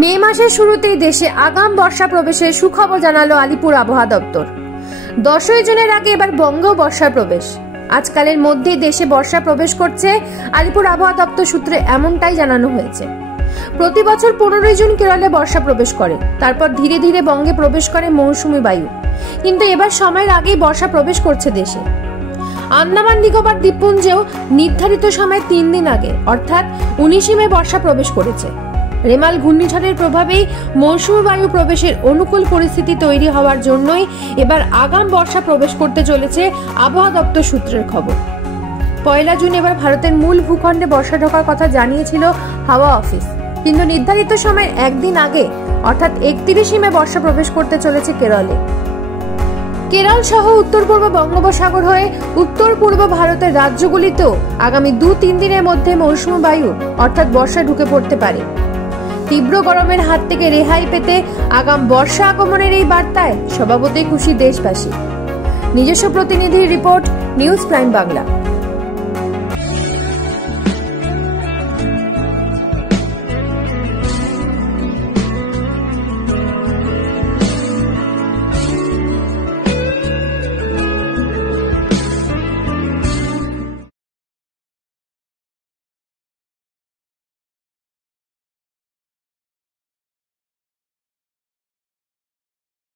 মে মাসের শুরুতেই দেশে আগাম বর্ষা প্রবেশের সুখবর জানালো আলিপুর আবহাওয়া দপ্তর। 10ই জুনের আগে এবার বঙ্গেও বর্ষার প্রবেশ। আজকালের মধ্যেই দেশে বর্ষা প্রবেশ করছে আলিপুর আবহাওয়া দপ্তর সূত্রে এমনটাই জানানো হয়েছে। প্রতি বছর 15ই জুন কেরলে বর্ষা প্রবেশ করে, তারপর ধীরে ধীরে বঙ্গে প্রবেশ করে মৌসুমী বায়ু। কিন্তু এবার সময়ের আগেই বর্ষা প্রবেশ করছে দেশে। আন্দামান নিকোবর দ্বীপপুঞ্জেও নির্ধারিত সময় 3 দিন আগে অর্থাৎ 19 মে বর্ষা প্রবেশ করেছে। রেমাল ঘূর্ণিঝড়ের প্রভাবেই মৌসুমী বায়ু প্রবেশের অনুকূল পরিস্থিতি তৈরি হওয়ার জন্যই এবার আগাম বর্ষা প্রবেশ করতে চলেছে আবহাওয়া দপ্তর সূত্রের খবর। 1 জুন এবার ভারতের মূল ভূখণ্ডে বর্ষা ঢোকার কথা জানিয়েছিল হাওয়া অফিস, কিন্তু নির্ধারিত সময়ের একদিন আগে অর্থাৎ 31 মে বর্ষা প্রবেশ করতে চলেছে কেরলে। কেরল সহ উত্তর পূর্ব বঙ্গোপসাগর হয়ে উত্তর পূর্ব ভারতের রাজ্যগুলিতেও আগামী 2-3 দিনের মধ্যে মৌসুমী বায়ু অর্থাৎ বর্ষা ঢুকে পড়তে পারে। তীব্র গরমের হাত থেকে রেহাই পেতে আগাম বর্ষা আগমনের এই বার্তায় স্বভাবতই খুশি দেশবাসী। নিজস্ব প্রতিনিধির রিপোর্ট, নিউজ প্রাইম বাংলা।